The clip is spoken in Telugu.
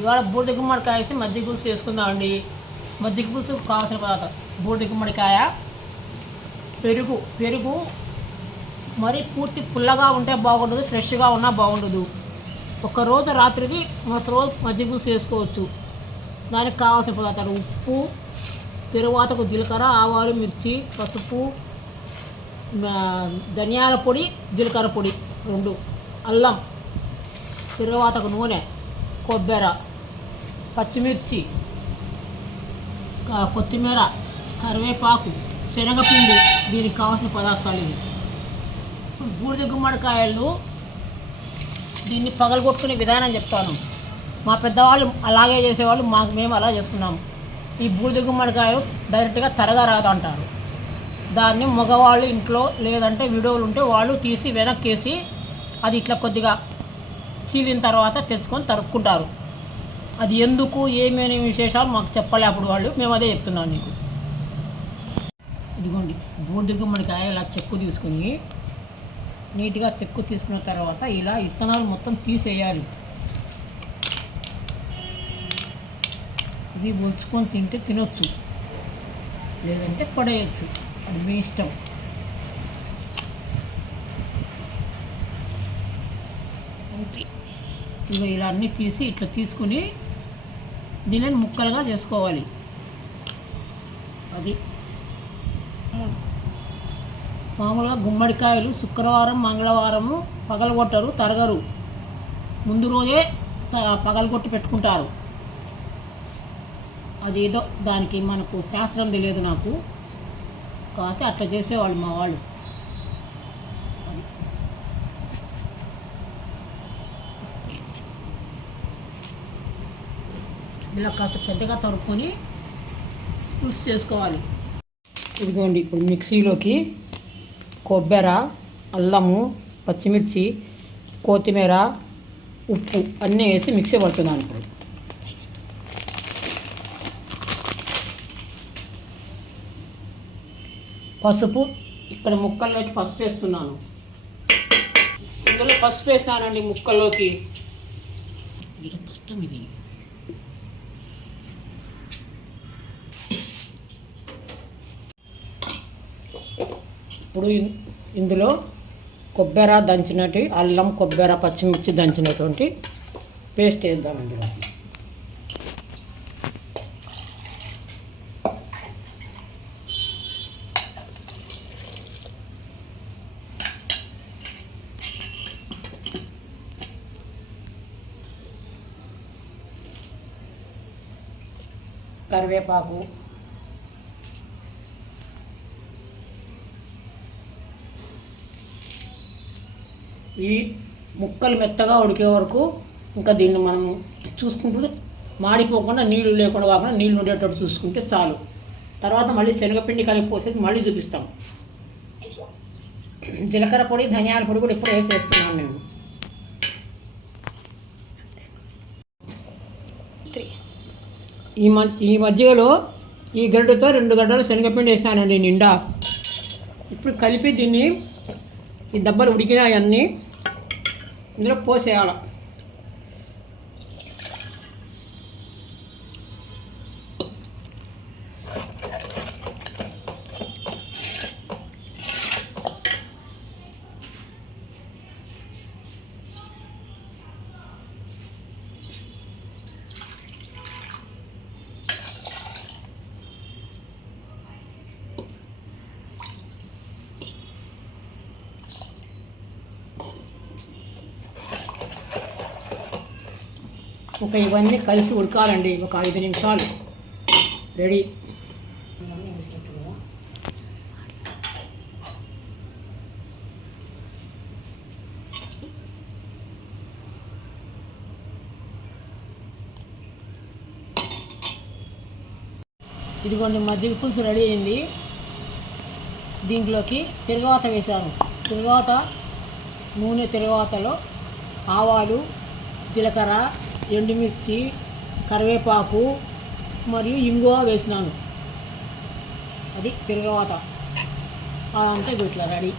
ఇవాళ బూడిద గుమ్మడికాయ వేసి మజ్జిగ పులుసు చేసుకుందామండి. మజ్జిగ పులుసు కావాల్సిన పదార్థం: బూడిద గుమ్మడికాయ, పెరుగు మరీ పూర్తి పుల్లగా ఉంటే బాగుండదు, ఫ్రెష్గా ఉన్నా బాగుండదు. ఒకరోజు రాత్రికి మరుసటి రోజు మజ్జిగ పులుసు చేసుకోవచ్చు. దానికి కావాల్సిన పదార్థాలు: ఉప్పు, తరువాతకు జీలకర్ర, ఆవాలు, మిర్చి, పసుపు, ధనియాల పొడి, జీలకర్ర పొడి 2, అల్లం, తరువాతకు నూనె, కొబ్బరి, పచ్చిమిర్చి, కొత్తిమీర, కరివేపాకు, శనగపిండి. దీనికి కావాల్సిన పదార్థాలు ఇవి. బూడిద గుమ్మడికాయలు దీన్ని పగలగొట్టుకునే విధానం చెప్తాను. మా పెద్దవాళ్ళు అలాగే చేసేవాళ్ళు, మేము అలా చేస్తున్నాము. ఈ బూడిద గుమ్మడికాయలు డైరెక్ట్గా తరగరాదు అంటారు. దాన్ని మగవాళ్ళు ఇంట్లో లేదంటే వీడియోలు ఉంటే వాళ్ళు తీసి వెనక్కేసి అది ఇట్లా కొద్దిగా చీలిన తర్వాత తెచ్చుకొని తరుక్కుంటారు. అది ఎందుకు ఏమేమి విశేషాలు మాకు చెప్పలే అప్పుడు వాళ్ళు, మేము అదే చెప్తున్నాం మీకు. ఇదిగోండి, బూడిద గుమ్మడికాయ ఇలా చెక్కు తీసుకుని నీట్గా చెక్కు తీసుకున్న తర్వాత ఇలా విత్తనాలు మొత్తం తీసేయాలి. ఇవి ఒలుచుకొని తింటే తినొచ్చు, లేదంటే పడేయచ్చు, అది మీ ఇష్టం. ఇవి ఇలా అన్నీ తీసి ఇట్లా తీసుకుని దీనిని ముక్కలుగా చేసుకోవాలి. అది మామూలుగా గుమ్మడికాయలు శుక్రవారం, మంగళవారము పగలగొట్టరు, తరగరు. ముందు రోజే పగలగొట్టి పెట్టుకుంటారు. అదేదో దానికి మనకు శాస్త్రం తెలియదు నాకు, కాకపోతే అట్లా చేసేవాళ్ళు మా వాళ్ళు. ఇలా కాస్త పెద్దగా తరుక్కొని పులుసు చేసుకోవాలి. ఇదిగోండి, ఇప్పుడు మిక్సీలోకి కొబ్బరి, అల్లము, పచ్చిమిర్చి, కొత్తిమీర, ఉప్పు అన్నీ వేసి మిక్సీ పడుతున్నాను. ఇప్పుడు పసుపు, ఇక్కడ ముక్కల్లోకి పసుపు వేస్తున్నాను. ఇందులో పసుపు వేస్తానండి ముక్కల్లోకి. కష్టం ఇది. ఇప్పుడు ఇందులో కొబ్బరి దంచినట్టు, అల్లం, కొబ్బరి, పచ్చిమిర్చి దంచినటువంటి పేస్ట్ వేద్దాం ఇందులో. కరివేపాకు, ఈ ముక్కలు మెత్తగా ఉడికే వరకు ఇంకా దీన్ని మనం చూసుకుంటూ మాడిపోకుండా, నీళ్ళు లేకుండా కాకుండా నీళ్ళు ఉండేటట్టు చూసుకుంటే చాలు. తర్వాత మళ్ళీ శనగపిండి కలిపి పోసేది మళ్ళీ చూపిస్తాం. జీలకర్ర పొడి, ధనియాల పొడి కూడా ఇప్పుడు వేసేస్తున్నాను నేను. ఈ మధ్యలో ఈ గడ్డతో 2 గడ్డలు శనగపిండి వేస్తానండి నిండా. ఇప్పుడు కలిపి దీన్ని, ఈ దెబ్బలు ఉడికినాయన్నీ ఇందులో పోసేయాలి. ఇవన్నీ కలిసి ఉడకాలండి. ఒక 5 నిమిషాలు రెడీ. ఇదిగోండి, మజ్జిగ పులుసు రెడీ అయింది. దీంట్లోకి తిరగవాత వేశాను. నూనె తిరగవాతలో ఆవాలు, జీలకర్ర, ఎండుమిర్చి, కరివేపాకు మరియు ఇంగువ వేసినాను. అది తిరగవాత. అదంతా ఇట్లా రెడీ.